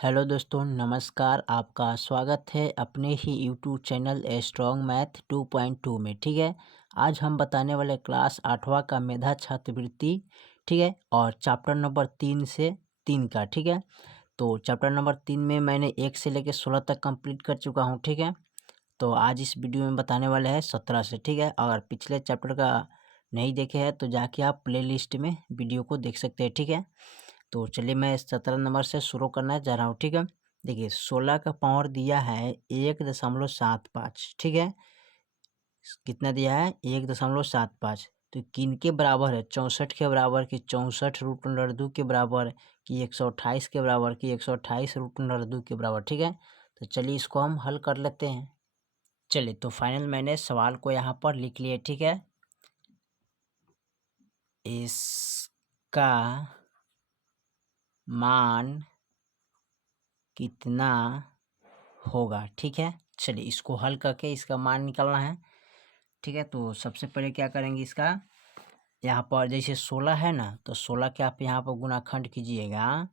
Hello दोस्तों, नमस्कार। आपका स्वागत है अपने ही YouTube channel A strong math 2.2 में। ठीक है, आज हम बताने वाले क्लास 8वां का मेधा छात्रवृत्ति, ठीक है, और चैप्टर नंबर 3 से 3 का। ठीक है, तो चैप्टर नंबर 3 में मैंने 1 से लेकर 16 तक कंप्लीट कर चुका हूँ। ठीक है, तो आज इस वीडियो में बताने वाले हैं 17 से। ठीक है, अगर पिछले चैप्टर का नहीं देखे हैं तो जाके आप प्ले लिस्ट में वीडियो को देख सकते हैं। ठीक है, तो चलिए मैं 17 नंबर से शुरू करना जा रहा हूँ। ठीक है, देखिए 16 का पावर दिया है 1.75। ठीक है, कितना दिया है 1.75। तो किन के बराबर है? 64 के बराबर, कि 64√2 के बराबर, कि 128 के बराबर, कि 128√2 के बराबर। ठीक है, तो चलिए इसको हम हल कर लेते हैं। चलिए, तो फाइनल मैंने सवाल को यहाँ पर लिख लिया। ठीक है, इसका मान कितना होगा? ठीक है, चलिए इसको हल करके इसका मान निकालना है। ठीक है, तो सबसे पहले क्या करेंगे, इसका यहाँ पर जैसे 16 है ना, तो 16 के आप यहाँ पर गुणाखंड कीजिएगा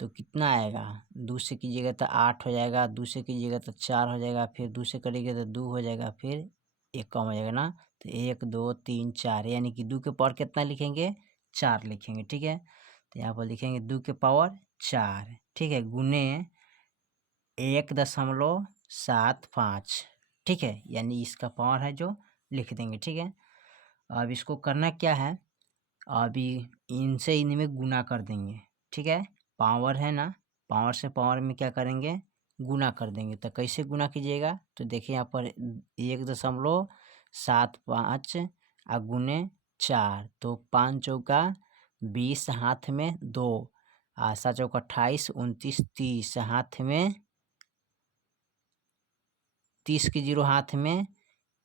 तो कितना आएगा? 2 से कीजिएगा तो 8 हो जाएगा, 2 से कीजिएगा तो 4 हो जाएगा, फिर 2 से करिएगा तो 2 हो जाएगा, फिर 1 कम हो जाएगा ना। तो 1 2 3 4, यानी कि 2 के पावर कितना लिखेंगे? 4 लिखेंगे। ठीक है, तो यहाँ पर लिखेंगे 2 के पावर 4। ठीक है, गुने 1.75। ठीक है, यानी इसका पावर है जो लिख देंगे। ठीक है, अब इसको करना क्या है, अभी इनसे इनमें गुना कर देंगे। ठीक है, पावर है ना, पावर से पावर में क्या करेंगे? गुना कर देंगे। तो कैसे गुना कीजिएगा? तो देखिए यहाँ पर 1.75 और गुने 4, तो 5 चौका 20, हाथ में 2, 7 चौका 28, 29, 30, हाथ में 30 की 0, हाथ में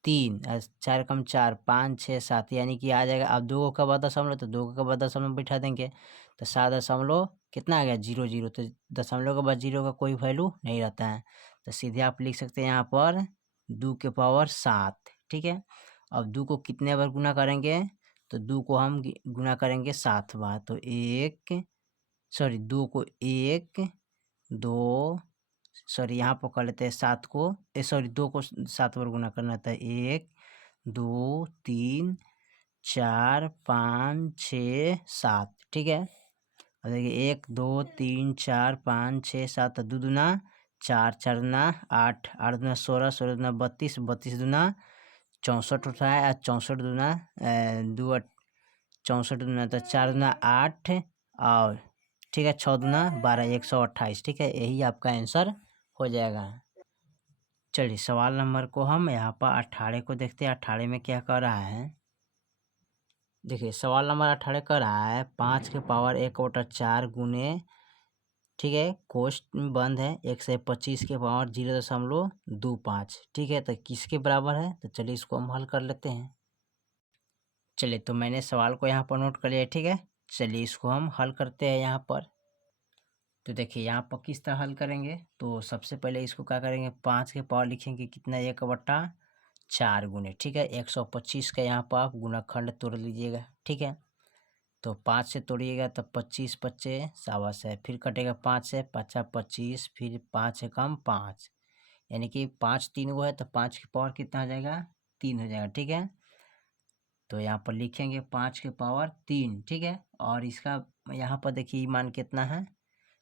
3, 4 कम 4, 5 6 7, यानी कि आ जाएगा। अब 2 का बाद दशमलव, तो 2 का बाद दशमलव बैठा देंगे, तो 7 दशमलव कितना आ गया? 0 0। तो दशमलव के बाद 0 का कोई वैल्यू नहीं रहता है, तो सीधे आप लिख सकते हैं यहाँ पर 2 के पावर 7। ठीक है, अब 2 को कितने बार गुना करेंगे? तो 2 को हम गुना करेंगे 7 बार। तो 2 को 1 2, यहाँ पर कर लेते हैं 7 को, 2 को 7 बार गुना करना था। 1 2 3 4 5 6 7। ठीक है, अब देखिए 1 2 3 4 5 6 7, 2 दूना 4, 4 दूना 8, 8 दूना 16, 16 दूना 32, 32 दूना 64 होता है, और 64 दूना 64 दूना तो 4 दूना 8, और ठीक है 6 दूना 12, 128। ठीक है, यही आपका आंसर हो जाएगा। चलिए सवाल नंबर को हम यहाँ पर 18 को देखते हैं। 18 में क्या कर रहा है, देखिए सवाल नंबर 18 कर रहा है 5 के पावर 1/4 गुने, ठीक है, कोष्ट बंद है, 125 के पावर 0.25। ठीक है, तो किसके बराबर है? तो चलिए इसको हम हल कर लेते हैं। चलिए, तो मैंने सवाल को यहाँ पर नोट कर लिया। ठीक है, चलिए इसको हम हल करते हैं यहाँ पर। तो देखिए यहाँ पर किस तरह हल करेंगे, तो सबसे पहले इसको क्या करेंगे, 5 के पावर लिखेंगे कितना? 1/4 गुने, ठीक है, 125 का यहाँ पर आप गुणाखंड तोड़ लीजिएगा। ठीक है, तो 5 से तोड़िएगा तो 25 बच्चे सावास है, फिर कटेगा 5 से, 5 25, फिर 5 से कम 5, यानी कि 5 3 वो है, तो 5 की पावर कितना हो जाएगा? 3 हो जाएगा। ठीक है, तो यहाँ पर लिखेंगे 5 के पावर 3। ठीक है, और इसका यहाँ पर देखिए मान कितना है?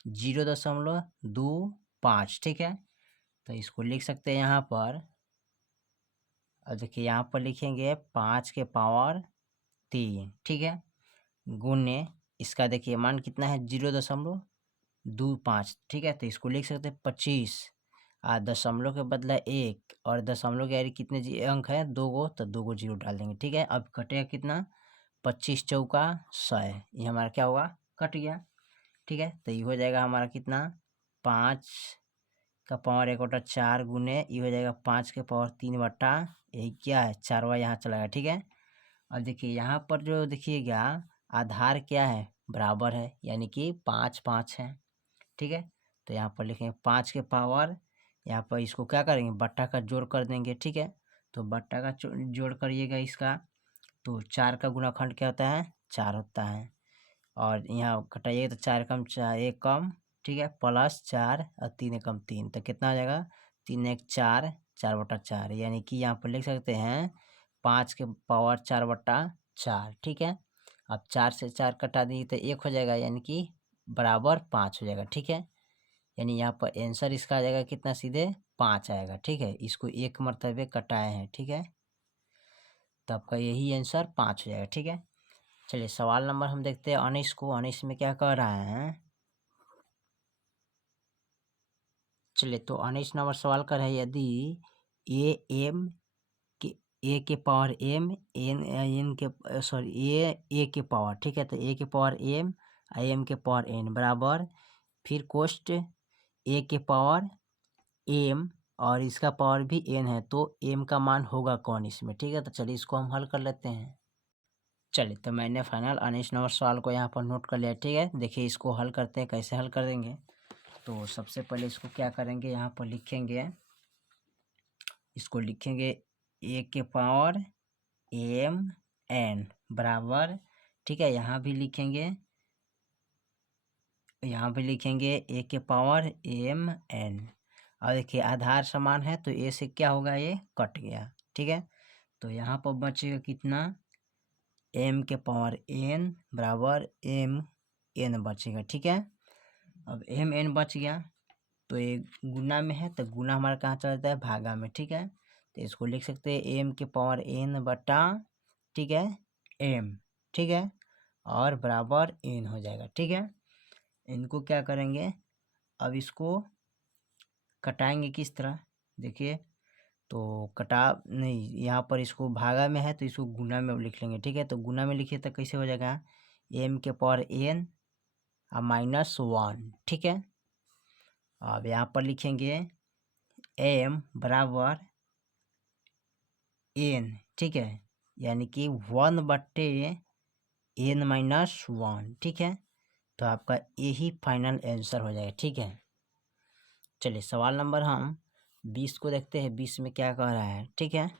0.25। ठीक है, तो इसको लिख सकते हैं यहाँ पर। अब देखिए यहाँ पर लिखेंगे 5 के पावर 3। ठीक है, गुने इसका देखिए मान कितना है? 0.25। ठीक है, तो इसको लिख सकते हैं 25, और दशमलव के बदला 1, और दशमलव के आगे कितने अंक है? 2 गो, तो 2 गो 0 डाल देंगे। ठीक है, अब कटेगा कितना? 25 चौका 100, ये हमारा क्या होगा? कट गया। ठीक है, तो ये हो जाएगा हमारा कितना? 5 का पावर 1/4 गुने, ये हो जाएगा 5 के पावर 3 बटा, यही क्या है? 4वां यहाँ चला गया। ठीक है, अब देखिए यहाँ पर जो देखिएगा आधार क्या है? बराबर है, यानी कि 5 5 है। ठीक है, तो यहाँ पर लिखेंगे 5 के पावर, यहाँ पर इसको क्या करेंगे? बट्टा का जोड़ कर देंगे। ठीक है, तो बट्टा का जोड़ करिएगा इसका, तो 4 का गुणाखंड क्या होता है? 4 होता है, और यहाँ घटाइएगा तो 4 कम 4, 1 कम ठीक है, प्लस 4 और 3 एकम 3, तो कितना हो जाएगा 3 एक 4, 4/4, यानी कि यहाँ पर लिख सकते हैं 5 के पावर 4/4। ठीक है, अब 4 से 4 कटा दी तो 1 हो जाएगा, यानी कि बराबर 5 हो जाएगा। ठीक है, यानी यहाँ पर आंसर इसका आ जाएगा कितना, सीधे 5 आएगा। ठीक है, इसको एक मरतबे कटाए हैं। ठीक है, तो आपका यही आंसर 5 हो जाएगा। ठीक है, चलिए सवाल नंबर हम देखते हैं 19 को। 19 में क्या कह रहा है, चलिए तो 19 नंबर सवाल कर है, यदि ए के पावर एम एन के सॉरी ए के पावर, ठीक है, तो ए के पावर एम के पावर एन बराबर, फिर कोष्ट ए के पावर एम और इसका पावर भी एन है, तो एम का मान होगा कौन इसमें। ठीक है, तो चलिए इसको हम हल कर लेते हैं। चलिए तो मैंने फाइनल 19 नंबर सवाल को यहाँ पर नोट कर लिया। ठीक है, देखिए इसको हल करते हैं, कैसे हल कर देंगे। तो सबसे पहले इसको क्या करेंगे, यहाँ पर लिखेंगे, इसको लिखेंगे ए के पावर एम एन बराबर, ठीक है, यहाँ भी लिखेंगे ए के पावर एम एन। और देखिए आधार समान है तो ए से क्या होगा, ये कट गया। ठीक है, तो यहाँ पर बचेगा कितना, एम के पावर एन बराबर एम एन बचेगा। ठीक है, अब एम एन बच गया तो ये गुना में है, तो गुना हमारा कहाँ चला जाता है, भागा में। ठीक है, तो इसको लिख सकते हैं एम के पावर एन बटा, ठीक है, एम, ठीक है, और बराबर एन हो जाएगा। ठीक है, इनको क्या करेंगे, अब इसको कटाएंगे किस तरह, देखिए, तो कटा नहीं, यहाँ पर इसको भागा में है तो इसको गुना में लिख लेंगे। ठीक है, तो गुना में लिखिए तो कैसे हो जाएगा, एम के पावर एन -1। ठीक है, अब यहाँ पर लिखेंगे एम बराबर एन, ठीक है, यानी कि 1/n-1। ठीक है, तो आपका यही फाइनल आंसर हो जाएगा। ठीक है, चलिए सवाल नंबर हम 20 को देखते हैं, 20 में क्या कह रहा है। ठीक है,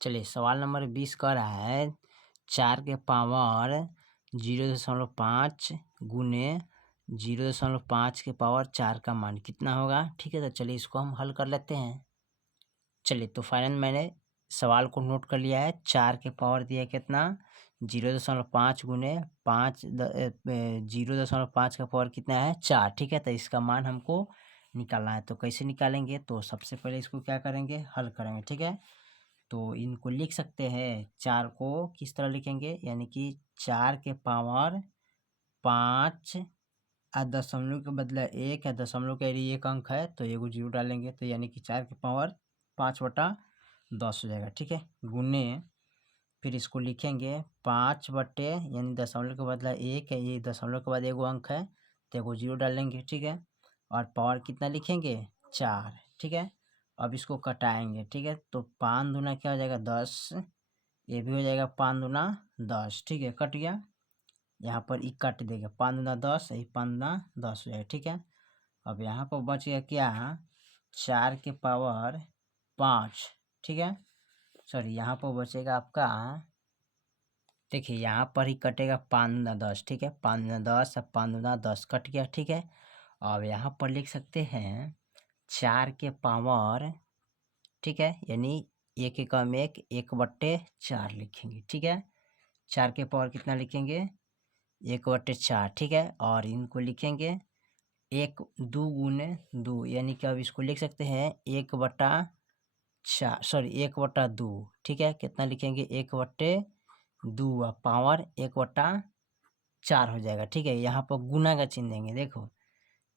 चलिए सवाल नंबर 20 कह रहा है 4 के पावर 0.5 गुने 0.5 के पावर 4 का मान कितना होगा। ठीक है, तो चलिए इसको हम हल कर लेते हैं। चलिए तो फाइनल मैंने सवाल को नोट कर लिया है, 4 के पावर दिया कितना, 0.5 गुने 0.5 का पावर कितना है, 4। ठीक है, तो इसका मान हमको निकालना है, तो कैसे निकालेंगे, तो सबसे पहले इसको क्या करेंगे, हल करेंगे। ठीक है, तो इनको लिख सकते हैं, 4 को किस तरह लिखेंगे, यानी कि 4 के पावर 5 और दशमलव के बदला 1 या दशमलव के एरिया 1 अंक है तो एगो 0 डालेंगे, तो यानी कि 4 के पावर 5/10 हो जाएगा। ठीक है, गुने फिर इसको लिखेंगे 5 बटे, यानी दशमलव के बदला 1 है, ये दशमलव के बाद एगो अंक है तो एगो 0 डालेंगे। ठीक है, और पावर कितना लिखेंगे, 4। ठीक है, अब इसको कटाएंगे। ठीक है, तो 5 दूना क्या हो जाएगा, 10, ये भी हो जाएगा 5 दूना 10। ठीक है, कट गया, यहाँ पर ई कट देगा, 5 दूना 10, यही 5 दूना 10 हो जाएगा। ठीक है, अब यहाँ पर बच गया क्या, 4 के पावर 5। ठीक है, सॉरी यहाँ पर बचेगा आपका, देखिए यहाँ पर ही कटेगा 5 दूना 10। ठीक है, 5 दूना 10 और 5 दूना 10 कट गया। ठीक है, अब यहाँ पर लिख सकते हैं 4 के पावर, ठीक है, यानी 1 एकम 1/4 लिखेंगे। ठीक है, 4 के पावर कितना लिखेंगे, 1/4। ठीक है, और इनको लिखेंगे 2 गुने 2, यानी कि अब इसको लिख सकते हैं 1/4, सॉरी 1/2। ठीक है, कितना लिखेंगे, 1/2 और पावर 1/4 हो जाएगा। ठीक है, यहाँ पर गुना का चिन्ह देंगे, देखो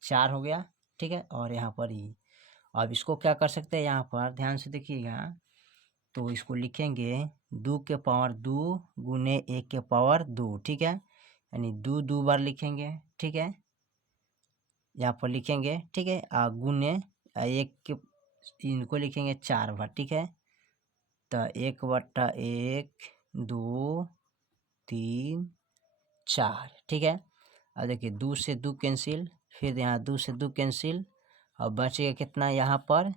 4 हो गया। ठीक है, और यहाँ पर ही अब इसको क्या कर सकते हैं, यहाँ पर ध्यान से देखिएगा, तो इसको लिखेंगे 2 के पावर 2 गुने 1 के पावर 2। ठीक है, यानी 2 बार लिखेंगे। ठीक है, यहाँ पर लिखेंगे, ठीक है, गुने 1 के, इनको लिखेंगे 4 बार। ठीक है, तो 1/1 2 3 4। ठीक है, अब देखिए 2 से 2 कैंसिल, फिर यहाँ 2 से 2 कैंसिल, और बचेगा कितना यहाँ पर,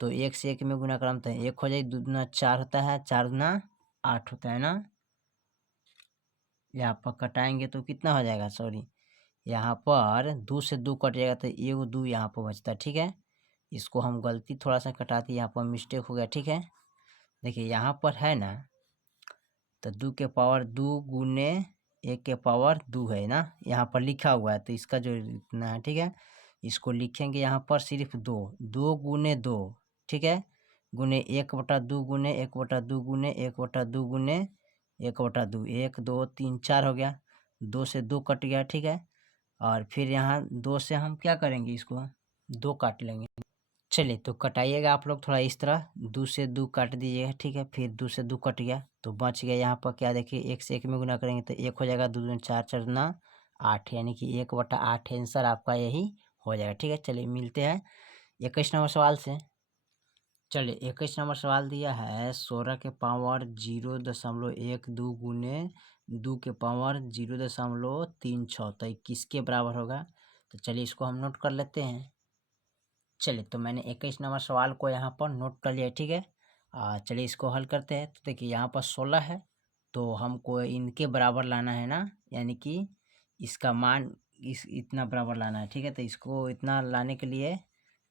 तो 1 से 1 में गुना करम तो 1 हो जाए, 2 दूना 4 होता है, 4 दूना 8 होता है ना। यहाँ पर कटाएंगे तो कितना हो जाएगा, सॉरी यहाँ पर 2 से 2 कट जाएगा तो एगो 2 यहाँ पर बचता है, ठीक है। इसको हम गलती थोड़ा सा कटा दी, यहाँ पर मिस्टेक हो गया, ठीक है। देखिए यहाँ पर है ना, तो 2 के पावर 2 गुने 1 के पावर 2 है ना, यहाँ पर लिखा हुआ है, तो इसका जो इतना है, ठीक है। इसको लिखेंगे यहाँ पर सिर्फ 2, 2 गुने 2, ठीक है, गुने 1/2 गुने 1/2 गुने 1/2 गुने 1/2, 1 2 3 4 हो गया, 2 से 2 कट गया, ठीक है। और फिर यहाँ 2 से हम क्या करेंगे, इसको 2 काट लेंगे। चलिए तो कटाइएगा आप लोग थोड़ा इस तरह, 2 से 2 काट दीजिएगा, ठीक है। फिर 2 से 2 कट गया तो बच गया यहाँ पर क्या, देखिए 1 से 1 में गुना करेंगे तो 1 हो जाएगा, 2 दूनी 4 4 दूना 8, यानी कि 1/8 आंसर आपका यही हो जाएगा, ठीक है। चलिए मिलते हैं 21 नंबर सवाल से। चलिए 21 नंबर सवाल दिया है 16 के पावर 0.12 गुने 2 के पावर 0.36, तो ये किसके बराबर होगा। तो चलिए इसको हम नोट कर लेते हैं। चलिए तो मैंने 21 नंबर सवाल को यहाँ पर नोट कर लिया, ठीक है। चलिए इसको हल करते हैं। तो देखिए यहाँ पर 16 है, तो हमको इनके बराबर लाना है ना, यानी कि इसका मान इतना बराबर लाना है, ठीक है। तो इसको इतना लाने के लिए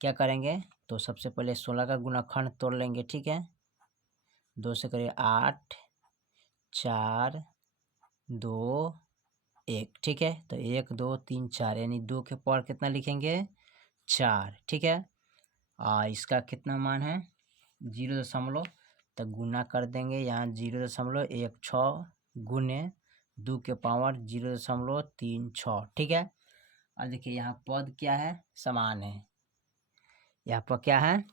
क्या करेंगे, तो सबसे पहले 16 का गुणाखंड तोड़ लेंगे, ठीक है। 2 से करिए 8 4 2 1, ठीक है। तो 1 2 3 4, यानी 2 के पावर कितना लिखेंगे 4, ठीक है। इसका कितना मान है 0, तो गुना कर देंगे यहाँ 0.16 गुने 2 के पावर 0.36, ठीक है। और देखिए यहाँ पद क्या है, समान है, यहाँ पर क्या है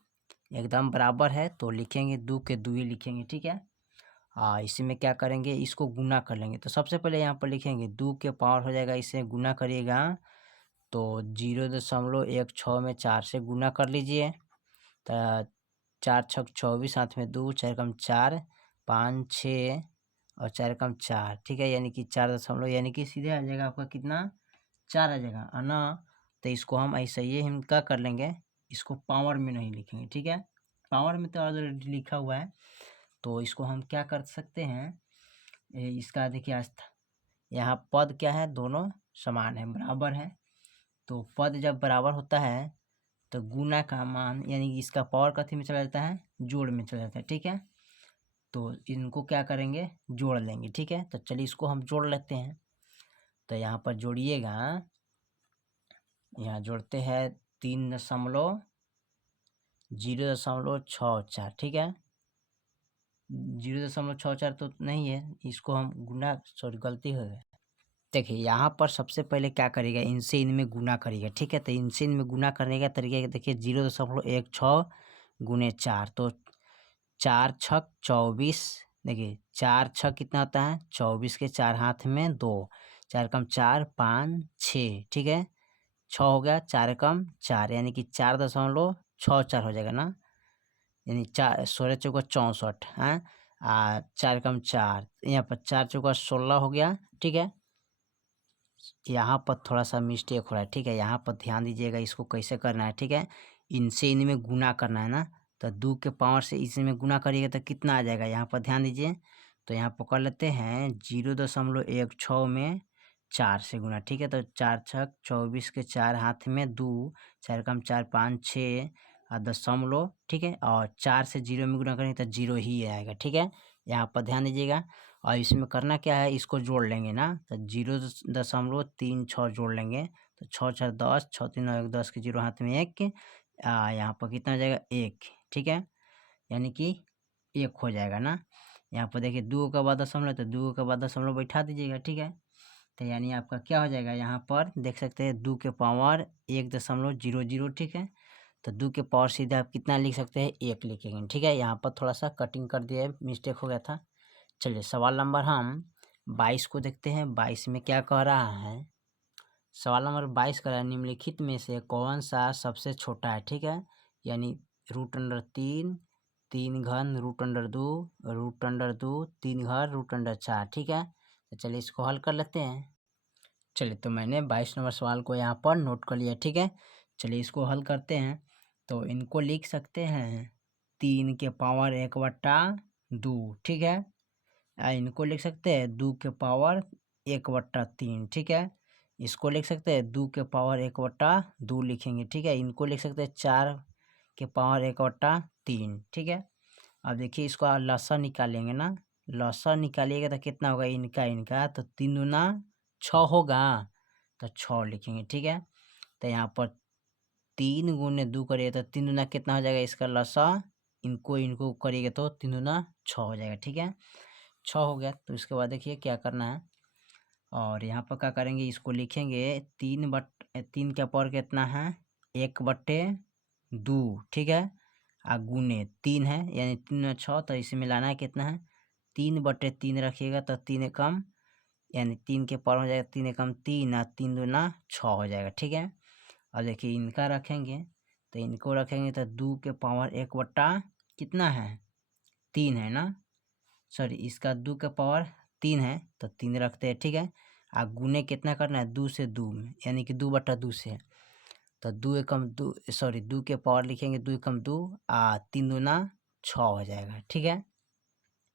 एकदम बराबर है, तो लिखेंगे 2 के 2 ही लिखेंगे, ठीक है। इसी में क्या करेंगे, इसको गुना कर लेंगे। तो सबसे पहले यहाँ पर लिखेंगे 2 के पावर हो जाएगा, इसे गुना करिएगा तो 0.16 में 4 से गुना कर लीजिए, तो 4 छक 24, साथ में 2 4 कम 4 5 6 और 4 कम 4, ठीक है। यानी कि 4 यानी कि सीधे आ जाएगा आपका कितना 4 आ जाएगा, है ना। तो इसको हम ऐसे ही हम क्या कर लेंगे, इसको पावर में नहीं लिखेंगे, ठीक है। पावर में तो ऑलरेडी लिखा हुआ है, तो इसको हम क्या कर सकते हैं, इसका देखिए यहाँ पद क्या है, दोनों समान है, बराबर है। तो पद जब बराबर होता है तो गुना का मान, यानी कि इसका पावर कथी में चला जाता है, जोड़ में चला जाता है, ठीक है। तो इनको क्या करेंगे, जोड़ लेंगे, ठीक है। तो चलिए इसको हम जोड़ लेते हैं। तो यहाँ पर जोड़िएगा, यहाँ जोड़ते हैं 3.064, ठीक है। 0.64 तो नहीं है, इसको हम गुना, सॉरी गलती हो गई। देखिए यहाँ पर सबसे पहले क्या करेगा, इनसे इनमें गुना करेगा, ठीक है। तो इनसे इनमें गुना करने का तरीका देखिए 0.16 गुने 4, तो 4 छक 24, देखिए 4 छक कितना होता है 24, के 4 हाथ में 2, 4 कम 4 5 6, ठीक है। 6 हो गया, 4 कम 4, यानी कि 4.64 हो जाएगा ना, यानी 4 16 चौका 64 है, 4 कम 4, यहाँ पर 4 चौका 16 हो गया, ठीक है। यहाँ पर थोड़ा सा मिस्टेक हो रहा है, ठीक है। यहाँ पर ध्यान दीजिएगा, इसको कैसे करना है, ठीक है। इनसे इनमें गुना करना है ना, तो 2 के पावर से इसमें गुना करिएगा तो कितना आ जाएगा, यहाँ पर ध्यान दीजिए। तो यहाँ पर कर लेते हैं 0.16 में 4 से गुना, ठीक है। तो 4 छक 24, के 4 हाथ में 2, 4 कम 4 5 6 और दशमलव, ठीक है। और 4 से 0 में गुना करेंगे तो 0 ही आएगा, ठीक है। यहाँ पर ध्यान दीजिएगा। और इसमें करना क्या है, इसको जोड़ लेंगे ना, तो 0.36 जोड़ लेंगे, तो 6 4 10, 6 3 9 1 10 के 0 हाथ में 1, यहाँ पर कितना हो जाएगा 1, ठीक है। यानी कि 1 हो जाएगा ना। यहाँ पर देखिए 2 के बाद दशमलव, तो 2 के बाद दशमलव बैठा दीजिएगा, ठीक है। तो यानी आपका क्या हो जाएगा, यहाँ पर देख सकते हैं 2 के पावर 1.00, ठीक है। तो 2 के पावर सीधे आप कितना लिख सकते हैं 1 लिखेंगे, ठीक है। यहाँ पर थोड़ा सा कटिंग कर दिया है, मिस्टेक हो गया था। चलिए सवाल नंबर हम 22 को देखते हैं। 22 में क्या कह रहा है, सवाल नंबर 22 कह रहा है निम्नलिखित में से कौन सा सबसे छोटा है, ठीक है। यानी √3, 3 घन √2, √2, 3 घन √4, ठीक है। तो चलिए इसको हल कर लेते हैं। चलिए तो मैंने 22 नंबर सवाल को यहाँ पर नोट कर लिया, ठीक है। चलिए इसको हल करते हैं। तो इनको लिख सकते हैं 3 के पावर 1/2, ठीक है। इनको लिख सकते हैं 2 के पावर 1/3, ठीक है। इसको लिख सकते हैं 2 के पावर 1/2 लिखेंगे, ठीक है। इनको लिख सकते हैं 4 के पावर 1/3, ठीक है। अब देखिए इसको लसा निकालेंगे ना, लसा निकालिएगा तो कितना होगा, इनका तो 3 दूना 6 होगा, तो 6 लिखेंगे, ठीक है। तो यहाँ पर 3 गुने 2 करिए तो 3 दूना कितना हो जाएगा, इसका लसा इनको करिएगा तो 3 दूना 6 हो जाएगा, ठीक है। 6 हो गया। तो इसके बाद देखिए क्या करना है, और यहाँ पर क्या करेंगे, इसको लिखेंगे 3 का पावर कितना है, 1/2, ठीक है। गुने 3 है, यानी 3 6, तो इसे मिलाना है कितना है, 3/3 रखिएगा तो 3 एकम, यानी 3 के पावर हो जाएगा 3 एकम 3 और 3 दूना 6 हो जाएगा, ठीक है। अब देखिए इनका रखेंगे, तो इनको रखेंगे तो 2 के पावर 1 कितना है, 3 है ना, सॉरी इसका 2 का पावर 3 है तो 3 रखते हैं, ठीक है। गुने कितना करना है, 2 से 2 में, यानी कि 2/2 से, तो 2 एकम 2, सॉरी 2 के पावर लिखेंगे 2 एकम 2 3 दूना 6 हो जाएगा, ठीक है।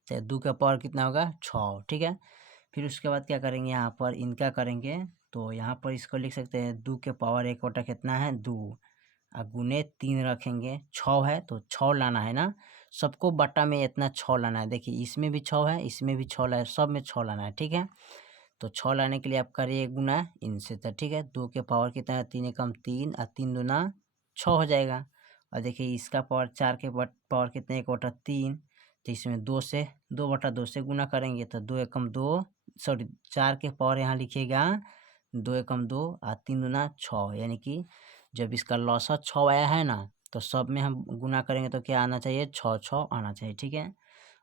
तो 2 का पावर कितना होगा, 6, ठीक है। फिर उसके बाद क्या करेंगे, यहाँ पर इनका करेंगे, तो यहाँ पर इसको लिख सकते हैं 2 के पावर 1 कितना है, 2, गुने 3 रखेंगे, 6 है तो 6 लाना है ना, सबको बटा में इतना 6 लाना है। देखिए इसमें भी 6 है, इसमें भी 6 है, सब में 6 लाना है, ठीक है। तो 6 लाने के लिए आप करिए गुना इनसे, तो ठीक है। 2 के पावर कितना है, 3 एकम 3 और 3 दूना 6 हो जाएगा। और देखिए इसका पावर 4 के पावर कितना, 1/3, तो इसमें 2 से गुना करेंगे तो 2 एकम 2, सॉरी 4 के पावर यहाँ लिखिएगा 2 एकम 2 और 3 दूना 6, यानी कि जब इसका लौसा 6 आया है ना, तो सब में हम गुना करेंगे तो क्या आना चाहिए, 6 6 आना चाहिए, ठीक है।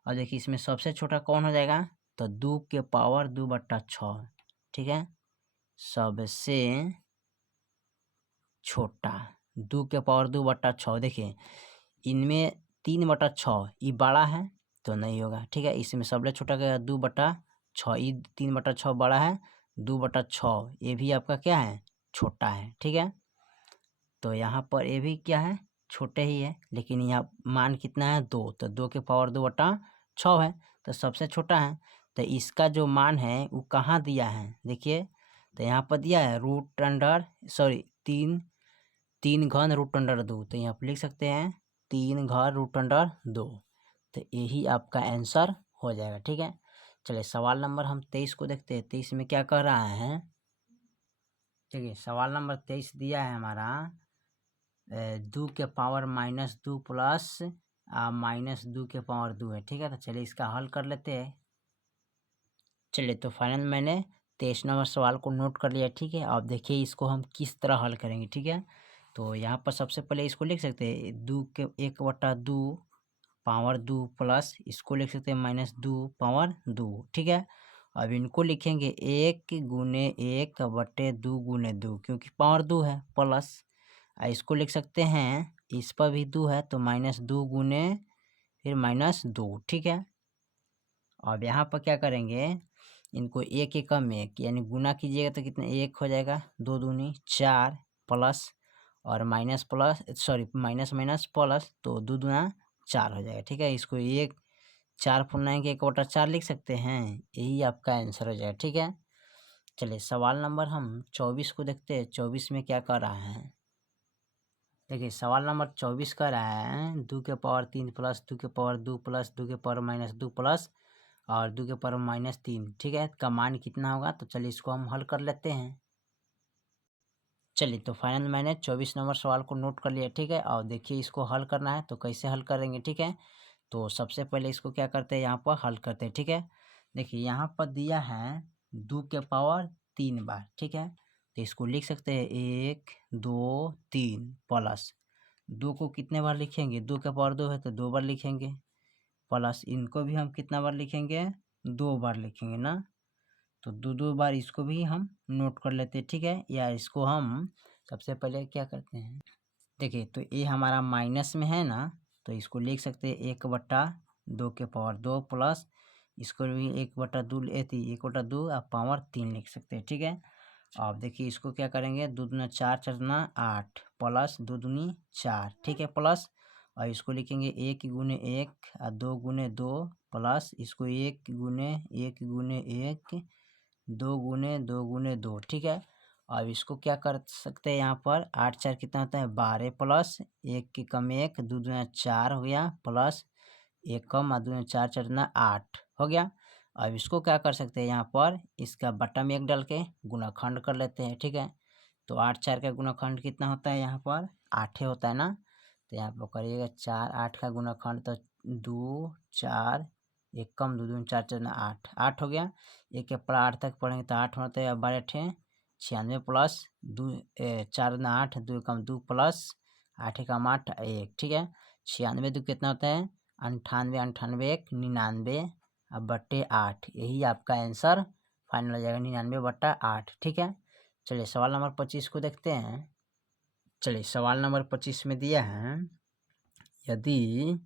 और देखिए इसमें सबसे छोटा कौन हो जाएगा, तो 2 के पावर 2/6, ठीक है। सबसे छोटा 2 के पावर 2/6, देखिए इनमें 3/6 ये बड़ा है तो नहीं होगा, ठीक है। इसमें सबसे छोटा क्या है, 2/6, ये 3/6 बड़ा है, 2/6 ये भी आपका क्या है, छोटा है, ठीक है। तो यहाँ पर ये भी क्या है, छोटे ही है, लेकिन यहाँ मान कितना है, 2, तो 2 के पावर 2/6 है, तो सबसे छोटा है। तो इसका जो मान है वो कहाँ दिया है, देखिए तो यहाँ पर दिया है रूट अंडर, सॉरी 3 घन रूट अंडर 2, तो यहाँ पर लिख सकते हैं 3 घन रूट अंडर 2, तो यही आपका आंसर हो जाएगा, ठीक है। चलिए सवाल नंबर हम 23 को देखते हैं। 23 में क्या कह रहा है, देखिए सवाल नंबर 23 दिया है हमारा 2 के पावर -2 प्लस -2 के पावर 2 है, ठीक है। तो चलिए इसका हल कर लेते हैं। चलिए तो फाइनल मैंने 23 नंबर सवाल को नोट कर लिया, ठीक है। अब देखिए इसको हम किस तरह हल करेंगे, ठीक है। तो यहाँ पर सबसे पहले इसको लिख सकते हैं 2 के 1/2 पावर 2 प्लस इसको लिख सकते हैं -2 पावर 2, ठीक है। अब इनको लिखेंगे 1 गुने 1/2 गुने 2, क्योंकि पावर 2 है, प्लस इसको लिख सकते हैं, इस पर भी 2 है तो -2 गुने फिर -2, ठीक है। अब यहाँ पर क्या करेंगे, इनको 1 एकम 1 यानी गुना कीजिएगा तो कितना 1 हो जाएगा, 2 दूनी 4 प्लस और minus plus, sorry minus minus plus, तो 2 दूना 4 हो जाएगा, ठीक है। इसको 4 फुलाएंगे 1/4 लिख सकते हैं, यही आपका आंसर हो जाएगा, ठीक है। चलिए सवाल नंबर हम 24 को देखते हैं। 24 में क्या कर रहा है, देखिए सवाल नंबर 24 का रहा है 2 के पावर 3 प्लस 2 के पावर 2 प्लस 2 के पावर -2 प्लस और 2 के पावर -3, ठीक है। का मान कितना होगा, तो चलिए इसको हम हल कर लेते हैं। चलिए तो फाइनल मैंने 24 नंबर सवाल को नोट कर लिया, ठीक है। और देखिए इसको हल करना है तो कैसे हल करेंगे, ठीक है। तो सबसे पहले इसको क्या करते हैं, यहाँ पर हल करते हैं, ठीक है। देखिए यहाँ पर दिया है 2 के पावर 3 बार, ठीक है। तो इसको लिख सकते हैं 1 2 3 प्लस 2 को कितने बार लिखेंगे, 2 के पावर 2 है तो 2 बार लिखेंगे, प्लस इनको भी हम कितना बार लिखेंगे, 2 बार लिखेंगे ना, तो 2 बार इसको भी हम नोट कर लेते हैं, ठीक है। या इसको हम सबसे पहले क्या करते हैं, देखिए तो ये हमारा माइनस में है ना, तो इसको लिख सकते हैं 1/2 के पावर 2 प्लस इसको भी 1/2 थी 1/2 आप पावर 3 लिख सकते हैं, ठीक है। अब देखिए इसको क्या करेंगे, 2 दूना 4 4 दूना 8 प्लस 2 दूनी 4, ठीक है, प्लस और इसको लिखेंगे 1 गुने 1 और 2 गुने 2 प्लस इसको 1 गुने 1 गुने 1 2 गुने 2 गुने 2, ठीक है। अब इसको क्या कर सकते हैं यहाँ पर, 8 4 कितना होता है 12 प्लस 1 की कम 1 2 दूना 4 हो गया प्लस 1 कम 2 4 4 दूना 8 हो गया। अब इसको क्या कर सकते हैं यहाँ पर, इसका बट्टा में 1 डाल के गुणाखंड कर लेते हैं। ठीक है, तो 8 4 का गुणाखंड कितना होता है यहाँ पर 8 होता है ना। तो यहाँ पर करिएगा 4 8 का गुणाखंड तो 2 4 1 कम 2 दूनी 4 4 8 8 हो गया। 1 के पढ़ा 8 तक पढ़ेंगे तो 8 होता है 12 ठे 96 प्लस 2 4 दूना 8 2 कम 2 प्लस 8 कम 8 1। ठीक है, 96 2 कितना होता है 98 98 1 99 अब बट्टे 8, यही आपका आंसर फाइनल हो जाएगा 99 बट्टा 8। ठीक है, चलिए सवाल नंबर 25 को देखते हैं। चलिए सवाल नंबर 25 में दिया है, यदि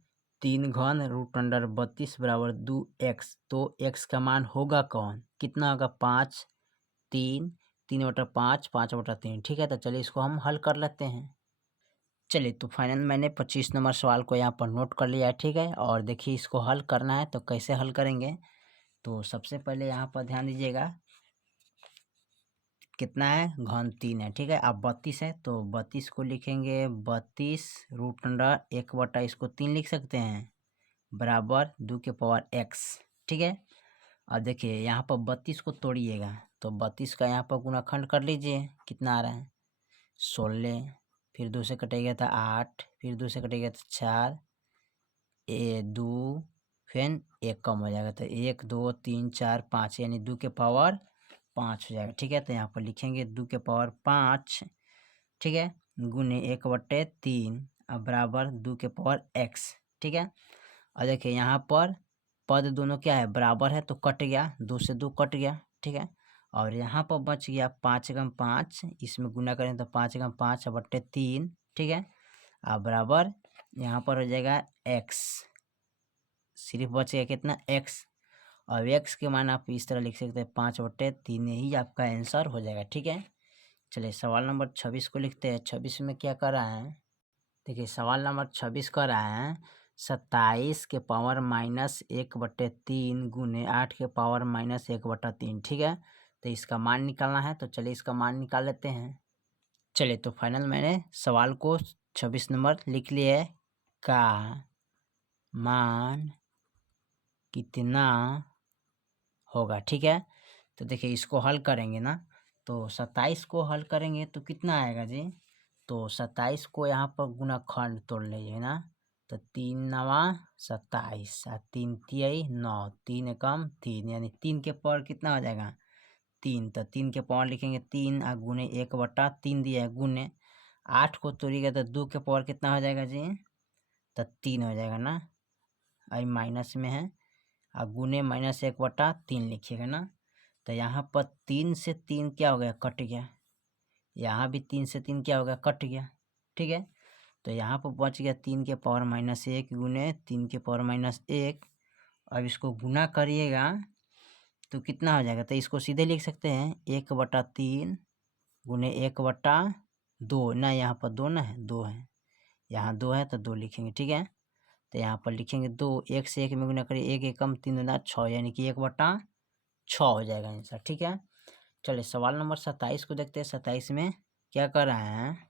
3 घन रूट अंडर 32 बराबर 2x तो x का मान होगा कौन, कितना होगा 5 3 3 बटा 5 5 बटा 3। ठीक है, तो चलिए इसको हम हल कर लेते हैं। चलिए तो फाइनल मैंने 25 नंबर सवाल को यहाँ पर नोट कर लिया है। ठीक है, और देखिए इसको हल करना है तो कैसे हल करेंगे, तो सबसे पहले यहाँ पर ध्यान दीजिएगा कितना है घन 3 है। ठीक है, अब 32 है तो 32 को लिखेंगे 32 रूट अंडर 1 बटा इसको 3 लिख सकते हैं बराबर 2 के पावर x। ठीक है, अब देखिए यहाँ पर 32 को तोड़िएगा तो 32 का यहाँ पर गुणाखंड कर लीजिए, कितना आ रहा है 16, फिर 2 से कटेगा तो 8, फिर 2 से कटेगा तो 4 2 फिर 1 कम हो जाएगा तो 1 2 3 4 5 यानी 2 के पावर 5 हो जाएगा। ठीक है, तो यहाँ पर लिखेंगे 2 के पावर 5। ठीक है, गुने 1 बट्टे 3 अब बराबर 2 के पावर x। ठीक है, और देखिए यहाँ पर पद दोनों क्या है बराबर है तो कट गया, 2 से 2 कट गया। ठीक है, और यहाँ पर बच गया 5 गम 5, इसमें गुना करें तो 5 गम 5 बट्टे 3। ठीक है, अब बराबर यहाँ पर हो जाएगा x, सिर्फ बच गया कितना x। और x के मान आप इस तरह लिख सकते हैं 5 बट्टे 3, यही आपका आंसर हो जाएगा। ठीक है, चलिए सवाल नंबर 26 को लिखते हैं। 26 में क्या कर रहा है, देखिए सवाल नंबर 26 कर रहा है 27 के पावर माइनस 1 बट्टे 3 गुने 8 के पावर माइनस 1 बटा 3। ठीक है, तो इसका मान निकालना है तो चलिए इसका मान निकाल लेते हैं। चलिए तो फाइनल मैंने सवाल को 26 नंबर लिख लिया है, का मान कितना होगा। ठीक है, तो देखिए इसको हल करेंगे ना, तो 27 को हल करेंगे तो कितना आएगा जी, तो 27 को यहाँ पर गुणाखंड तोड़ लीजिए ना, तो 3 नवा 27 और 3 तिहाई 9 3 एकम 3 यानी 3 के पावर कितना हो जाएगा 3, तो 3 के पावर लिखेंगे 3 और गुने 1 बटा 3 दिया है गुने 8 को तोड़िएगा तो 2 के पावर कितना हो जाएगा जी, तो 3 हो जाएगा ना, आई माइनस में है और गुने माइनस 1 बटा 3 लिखिएगा ना। तो यहाँ पर 3 से 3 क्या हो गया कट गया, यहाँ भी 3 से 3 क्या हो गया कट गया। ठीक है, तो यहाँ पर बच गया 3 के पावर माइनस 1 गुने 3 के पावर माइनस 1। अब इसको गुना करिएगा तो कितना हो जाएगा, तो इसको सीधे लिख सकते हैं 1 बटा 3 गुने 1 बटा 2 ना, यहाँ पर 2 ना है 2 है, यहाँ 2 है तो 2 लिखेंगे। ठीक है, तो यहाँ पर लिखेंगे 2 1 से 1 में गुना करिए 1 एकम 3 दूना 6 यानी कि 1 बटा 6 हो जाएगा आंसर। ठीक है, चलिए सवाल नंबर 27 को देखते हैं। 27 में क्या कर रहे हैं,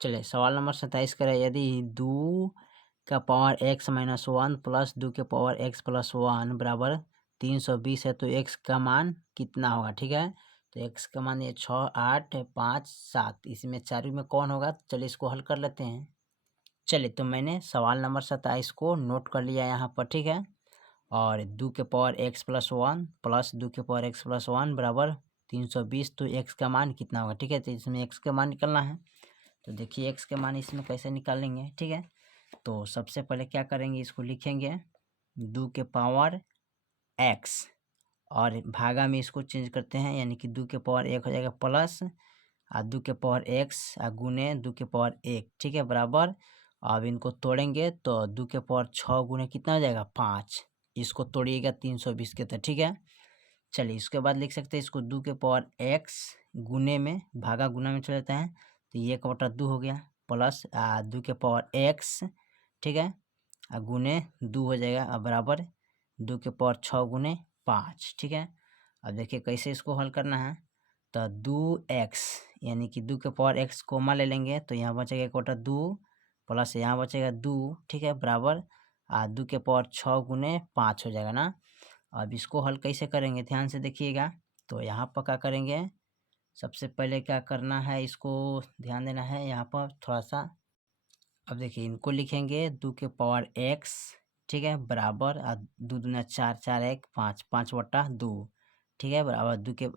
चलिए सवाल नंबर 27 कर रहे हैं, यदि 2 का पावर x माइनस 1 प्लस 2 के पावर x प्लस 1 बराबर 320 है तो x का मान कितना होगा। ठीक है, तो x का मान ये 6 8 5 7, इसमें चारों में कौन होगा, चलिए इसको हल कर लेते हैं। चलिए तो मैंने सवाल नंबर 27 को नोट कर लिया यहाँ पर। ठीक है, और 2 के पावर x प्लस 1 प्लस 2 के पावर x प्लस 1 बराबर 320 तो x का मान कितना होगा। ठीक है, तो इसमें x का मान निकलना है, तो देखिए x के मान इसमें कैसे निकालेंगे। ठीक है, तो सबसे पहले क्या करेंगे, इसको लिखेंगे 2 के पावर x और भागा में इसको चेंज करते हैं यानी कि 2 के पावर 1 हो जाएगा प्लस और 2 के पावर x और गुने 2 के पावर 1। ठीक है, बराबर अब इनको तोड़ेंगे तो 2 के पावर 6 गुने कितना हो जाएगा 5, इसको तोड़िएगा 320 के, तो ठीक है। चलिए इसके बाद लिख सकते हैं इसको 2 के पावर x गुने में भागा गुना में चले जाते हैं तो ये 1 बटा 2 हो गया प्लस 2 के पावर x। ठीक है, गुने 2 हो जाएगा अब बराबर 2 के पावर 6 गुने 5। ठीक है, अब देखिए कैसे इसको हल करना है, तो 2x यानी कि 2 के पावर x कोमा ले लेंगे तो यहाँ बचेगा 1/2 प्लस यहाँ बचेगा 2, ठीक है, बराबर 2 के पावर 6 गुने 5 हो जाएगा ना। अब इसको हल कैसे करेंगे ध्यान से देखिएगा। तो यहाँ पर क्या करेंगे, सबसे पहले क्या करना है, इसको ध्यान देना है यहाँ पर थोड़ा सा। अब देखिए इनको लिखेंगे 2 के पावर x, ठीक है, बराबर 2 दूना 4, 4 1 5, 5/2, ठीक है, बराबर 2 के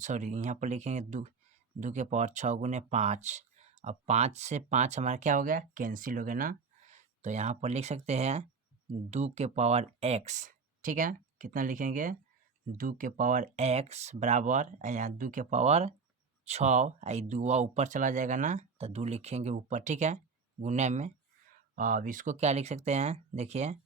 सॉरी यहाँ पर लिखेंगे 2 के पावर 6 गुने 5। अब 5 से 5 हमारा क्या हो गया, कैंसिल हो गया ना। तो यहाँ पर लिख सकते हैं 2 के पावर x, ठीक है, कितना लिखेंगे 2 के पावर x बराबर यहाँ 2 के पावर 6, आई 2 ऊपर चला जाएगा ना तो 2 लिखेंगे ऊपर, ठीक है, गुने में। अब इसको क्या लिख सकते हैं देखिए,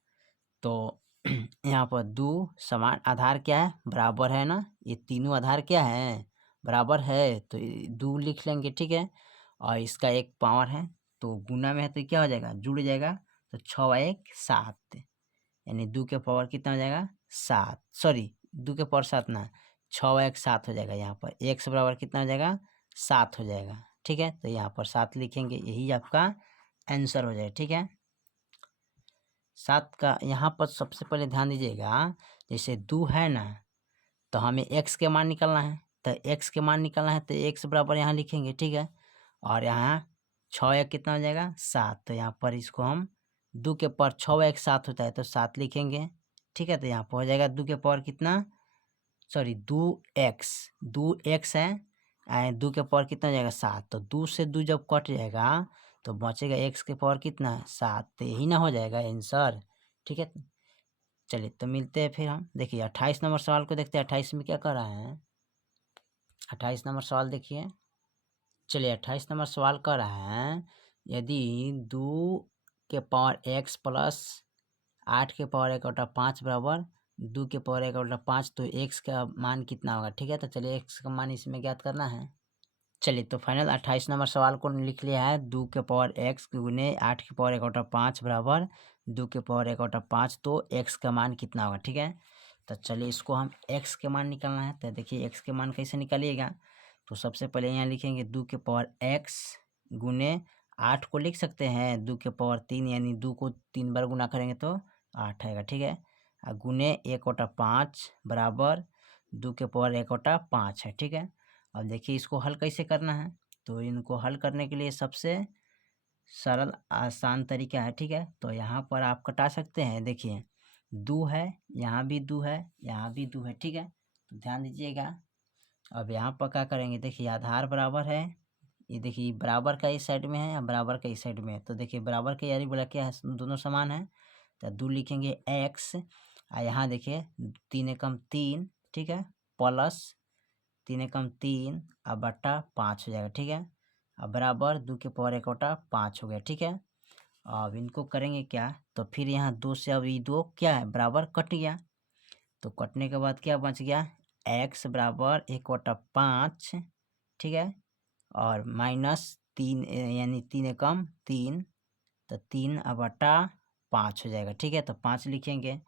तो यहाँ पर 2 समान आधार क्या है, बराबर है ना, ये तीनों आधार क्या है, बराबर है, तो 2 लिख लेंगे, ठीक है। और इसका एक पावर है तो गुना में है तो क्या हो जाएगा, जुड़ जाएगा, तो 6 1 7 यानी 2 के पावर कितना हो जाएगा 7, सॉरी 2 के पावर 7 ना, 6 1 7 हो जाएगा। यहाँ पर x बराबर कितना हो जाएगा 7 हो जाएगा, ठीक है, तो यहाँ पर 7 लिखेंगे, यही आपका आंसर हो जाएगा, ठीक है। 7 का यहाँ पर सबसे पहले ध्यान दीजिएगा, जैसे 2 है ना तो हमें x के मान निकालना है, तो x के मान निकालना है तो x बराबर यहाँ लिखेंगे, ठीक है, और यहाँ 6 1 कितना हो जाएगा 7, तो यहाँ पर इसको हम 2 के पावर 6 1 7 होता है तो 7 लिखेंगे, ठीक है, तो यहाँ पर हो जाएगा 2 के पावर कितना, सॉरी 2x है, 2 के पावर कितना हो जाएगा 7, तो 2 से 2 जब कट जाएगा तो बचेगा x के पावर कितना 7, तो यही ना हो जाएगा आंसर, ठीक है। चलिए तो मिलते हैं फिर हम, देखिए 28 नंबर सवाल को देखते हैं, 28 में क्या कर रहा है, 28 नंबर सवाल देखिए। चलिए 28 नंबर सवाल कर रहा है, यदि 2 के पावर x प्लस 8 के पावर 1/5 बराबर 2 के पावर 1/5, तो x का मान कितना होगा, ठीक है। तो चलिए x का मान इसमें ज्ञात करना है। चलिए तो फाइनल 28 नंबर सवाल को लिख लिया है, 2 के पावर x गुने 8 के पावर 1/5 बराबर 2 के पावर 1/5, तो x का मान कितना होगा, ठीक है। तो चलिए इसको हम x के मान निकालना है, तो देखिए x के मान कैसे निकालिएगा, तो सबसे पहले यहाँ लिखेंगे 2 के पावर x गुने 8 को लिख सकते हैं 2 के पावर 3, यानी 2 को 3 बार गुना करेंगे तो 8 आएगा, ठीक है, गुने 1/5 बराबर 2 के पावर 1/5 है, ठीक है। अब देखिए इसको हल कैसे करना है, तो इनको हल करने के लिए सबसे सरल आसान तरीका है, ठीक है, तो यहाँ पर आप कटा सकते हैं, देखिए 2 है, यहाँ भी 2 है, यहाँ भी 2 है, ठीक है, तो ध्यान दीजिएगा। अब यहाँ पर क्या करेंगे, देखिए आधार बराबर है, ये देखिए बराबर का इस साइड में है या बराबर का इस साइड में है, तो देखिए बराबर के यानी बोला क्या है, दोनों समान है, तो 2 लिखेंगे x, और यहाँ देखिए 3 एकम 3, ठीक है, प्लस 3 एकम 3 अब बट्टा 5 हो जाएगा, ठीक है, अब बराबर 2 के पावर 1/5 हो गया, ठीक है। अब इनको करेंगे क्या, तो फिर यहाँ 2 से अब ये 2 क्या है बराबर कट गया, तो कटने के बाद क्या बच गया, x बराबर 1/5, ठीक है, और माइनस 3 यानी 3 एकम 3, तो 3 अब बट्टा 5 हो जाएगा, ठीक है, तो 5 लिखेंगे।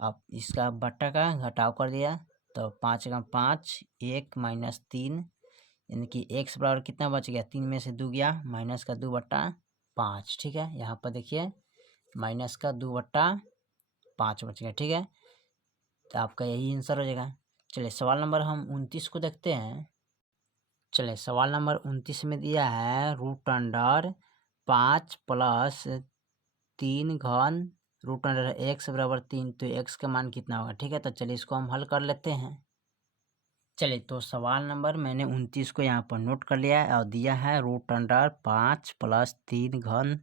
अब इसका बट्टा का घटाव कर दिया, तो 5 एकम 5, 1 माइनस 3 यानी कि x बराबर कितना बच गया, 3 में से 2 गया, माइनस का 2/5, ठीक है, यहाँ पर देखिए माइनस का 2/5 बच गया, ठीक है, तो आपका यही आंसर हो जाएगा। चलिए सवाल नंबर हम 29 को देखते हैं। चलिए सवाल नंबर 29 में दिया है √5 प्लस 3 घन √x बराबर 3, तो x का मान कितना होगा, ठीक है, तो चलिए इसको हम हल कर लेते हैं। चलिए तो सवाल नंबर मैंने 29 को यहाँ पर नोट कर लिया है, और दिया है √5 प्लस 3 घन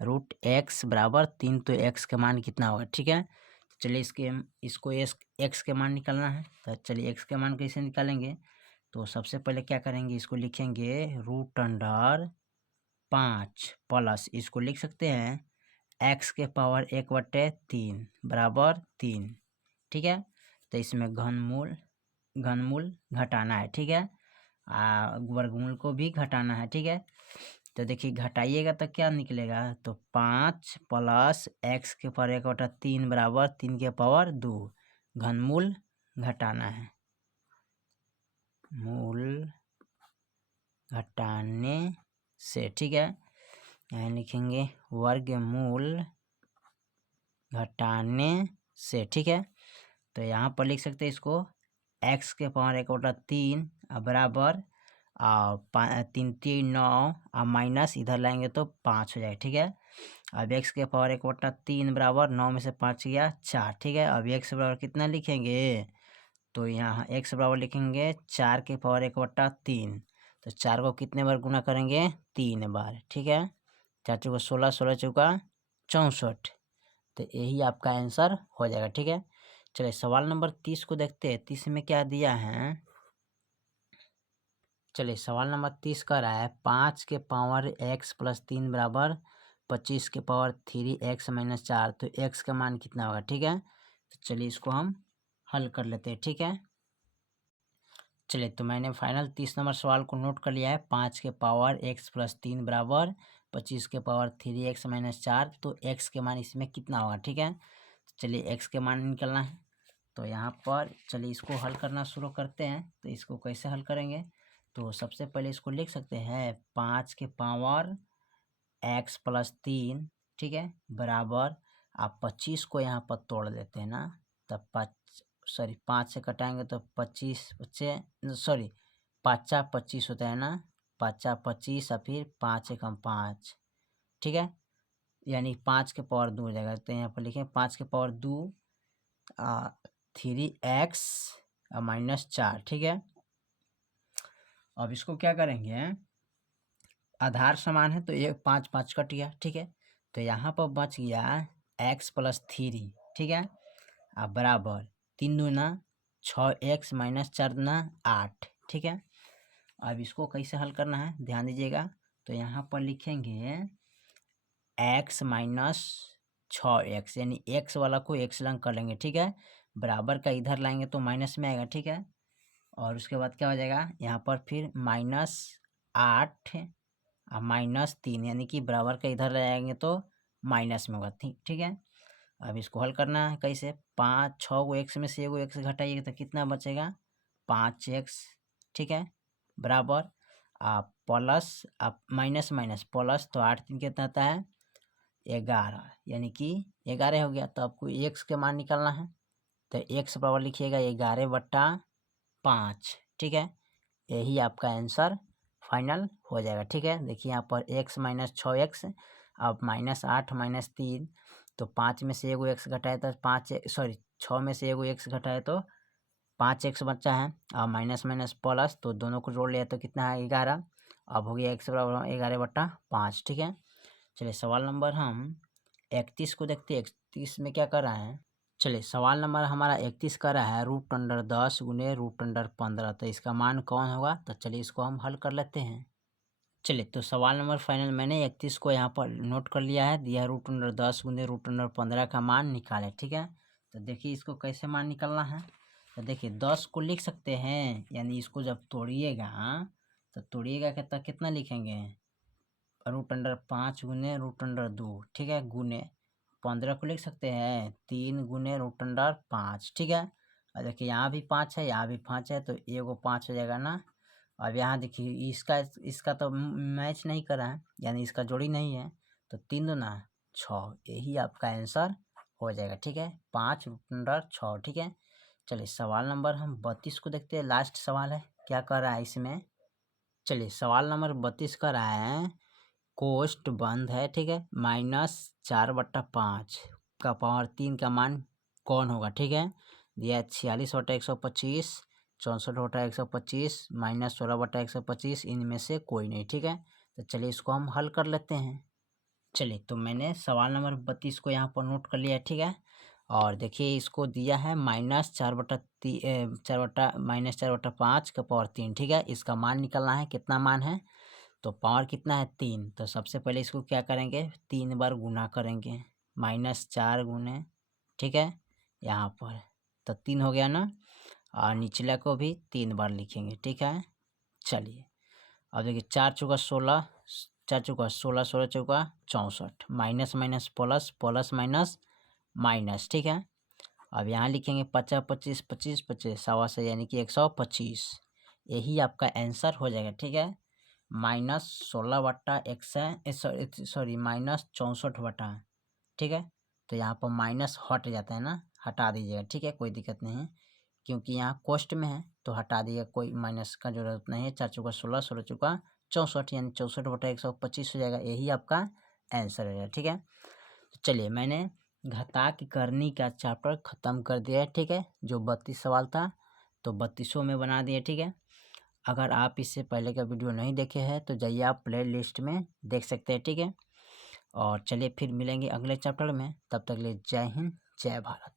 √x बराबर 3, तो x का मान कितना होगा, ठीक है। चलिए इसको x के मान निकालना है, तो चलिए x के मान कैसे निकालेंगे, तो सबसे पहले क्या करेंगे, इसको लिखेंगे √5 प्लस इसको लिख सकते हैं x के पावर 1/3 बराबर 3, ठीक है, तो इसमें घनमूल घटाना है, ठीक है, वर्गमूल को भी घटाना है, ठीक है, तो देखिए घटाइएगा तो क्या निकलेगा, तो 5 प्लस x के पावर 1/3 बराबर 3 के पावर 2, घनमूल घटाना है। मूल घटाने से, ठीक है। यहाँ लिखेंगे वर्गमूल घटाने से, ठीक है। तो यहाँ पर लिख सकते हैं इसको x के पावर 1/3 बराबर 3×3 = 9 और माइनस इधर लाएंगे तो 5 हो जाएगा, ठीक है। अब x के पावर 1/3 बराबर 9 में से 5 गया 4, ठीक है। अब x बराबर कितना लिखेंगे, तो यहाँ x बराबर लिखेंगे 4 के पावर 1/3। तो 4 को कितने बार गुना करेंगे, 3 बार, ठीक है। 4 चौका 16, 16 चौका 64। तो यही आपका आंसर हो जाएगा, ठीक है। चलिए सवाल नंबर 30 को देखते हैं। 30 में क्या दिया है, चलिए सवाल नंबर 30 कर रहा है 5 के पावर x + 3 बराबर 25 के पावर 3x - 4। तो x का मान कितना होगा, ठीक है। तो चलिए इसको हम हल कर लेते हैं, ठीक है। चलिए तो मैंने फाइनल 30 नंबर सवाल को नोट कर लिया है। 5 के पावर x + 3 बराबर 25 के पावर 3x - 4। तो x के मान इसमें कितना होगा, ठीक है। तो चलिए x के मान निकलना है। तो यहाँ पर चलिए इसको हल करना शुरू करते हैं। तो इसको कैसे हल करेंगे, तो सबसे पहले इसको लिख सकते हैं 5 के पावर x + 3, ठीक है, बराबर आप 25 को यहाँ पर तोड़ देते हैं ना, तब 5 से कटाएंगे तो 25 बच्चे, सॉरी 5 × 25 होता है ना, 5 × 25 और फिर 5 × 5, ठीक है, यानी 5 के पावर 2 हो जाएगा। तो यहाँ पर लिखें 5 के पावर 2 3x - 4, ठीक है। अब इसको क्या करेंगे, आधार समान है तो ये 5 5 कट गया, ठीक है। तो यहाँ पर बच गया x + 3, ठीक है, अब बराबर 3 दूना 6x - 4 दूना 8, ठीक है। अब इसको कैसे हल करना है ध्यान दीजिएगा। तो यहाँ पर लिखेंगे x - 6x, यानी x वाला को x लंग कर लेंगे, ठीक है। बराबर का इधर लाएंगे तो माइनस में आएगा, ठीक है। और उसके बाद क्या हो जाएगा, यहाँ पर फिर -8 और -3, यानी कि बराबर का इधर ले आएंगे तो माइनस में होगा, ठीक है। अब इसको हल करना है कैसे, 6 को x में से एगो x घटाइएगा तो कितना बचेगा 5x, ठीक है, बराबर प्लस माइनस माइनस प्लस, तो 8 3 कितना आता है 11, यानी कि 11 हो गया। तो आपको x के मान निकालना है। तो x बराबर लिखिएगा 11/5, ठीक है। यही आपका आंसर फाइनल हो जाएगा, ठीक है। देखिए यहाँ पर x - 6x, अब -8 -3, तो 5 में से एगो x घटाए तो 6 में से एगो x घटाए तो 5x बचा है, और माइनस माइनस प्लस, तो दोनों को जोड़ लिया तो कितना है 11। अब हो गया x बराबर 11/5, ठीक है। चलिए सवाल नंबर हम 31 को देखते हैं। 31 में क्या कर रहा है, चलिए सवाल नंबर हमारा 31 का रहा है √10 गुने √15। तो इसका मान कौन होगा, तो चलिए इसको हम हल कर लेते हैं। चलिए तो सवाल नंबर फाइनल मैंने 31 को यहाँ पर नोट कर लिया है, दिया √10 गुने √15 का मान निकाले, ठीक है। तो देखिए इसको कैसे मान निकालना है। तो देखिए 10 को लिख सकते हैं, यानी इसको जब तोड़िएगा तो तोड़िएगा कितना लिखेंगे, √5 गुने √2, ठीक है, गुने 15 को लिख सकते हैं 3 गुने √5, ठीक है। और देखिए यहाँ भी 5 है, यहाँ भी 5 है, तो एगो 5 हो जाएगा ना। अब यहाँ देखिए इसका तो मैच नहीं करा है, यानी इसका जोड़ी नहीं है, तो 3 दूना 6, यही आपका आंसर हो जाएगा, ठीक है, 5√6, ठीक है। चलिए सवाल नंबर हम 32 को देखते हैं। लास्ट सवाल है, क्या कर रहा है इसमें, चलिए सवाल नंबर 32 कर रहा है कोष्ट बंद है, ठीक है, -4/5 का पावर 3 का मान कौन होगा, ठीक है। दिया 46/125, 64/125, -16/125, इनमें से कोई नहीं, ठीक है। तो चलिए इसको हम हल कर लेते हैं। चलिए तो मैंने सवाल नंबर 32 को यहाँ पर नोट कर लिया है, ठीक है। और देखिए इसको दिया है -4/5 का पावर 3, ठीक है। इसका मान निकलना है, कितना मान है, तो पावर कितना है 3। तो सबसे पहले इसको क्या करेंगे 3 बार गुना करेंगे, -4 गुने, ठीक है, यहाँ पर तो 3 हो गया ना। और निचला को भी 3 बार लिखेंगे, ठीक है। चलिए अब देखिए 4 चौका 16, 4 चौका 16, 16 चौका 64, minus minus plus, plus minus minus, ठीक है। अब यहाँ लिखेंगे 50 25 25 25 125, यानी कि 125, यही आपका आंसर हो जाएगा। ठीक है, -16/100 सॉरी -64/, ठीक है। तो यहाँ पर माइनस हट जाता है ना, हटा दीजिएगा। ठीक है, कोई दिक्कत नहीं है, क्योंकि यहाँ कॉस्ट में है तो हटा दीजिएगा, कोई माइनस का जरूरत नहीं है। 4 चौका 16, 16 चौका 64, यानी 64/125 हो जाएगा। यही आपका आंसर है। ठीक है, तो चलिए मैंने घातांक करनी का चैप्टर ख़त्म कर दिया है। ठीक है, जो 32 सवाल था तो 32 में बना दिए। ठीक है, अगर आप इससे पहले का वीडियो नहीं देखे हैं तो जाइए आप प्ले लिस्ट में देख सकते हैं। ठीक है, और चलिए फिर मिलेंगे अगले चैप्टर में, तब तक के लिए जय हिंद जय भारत।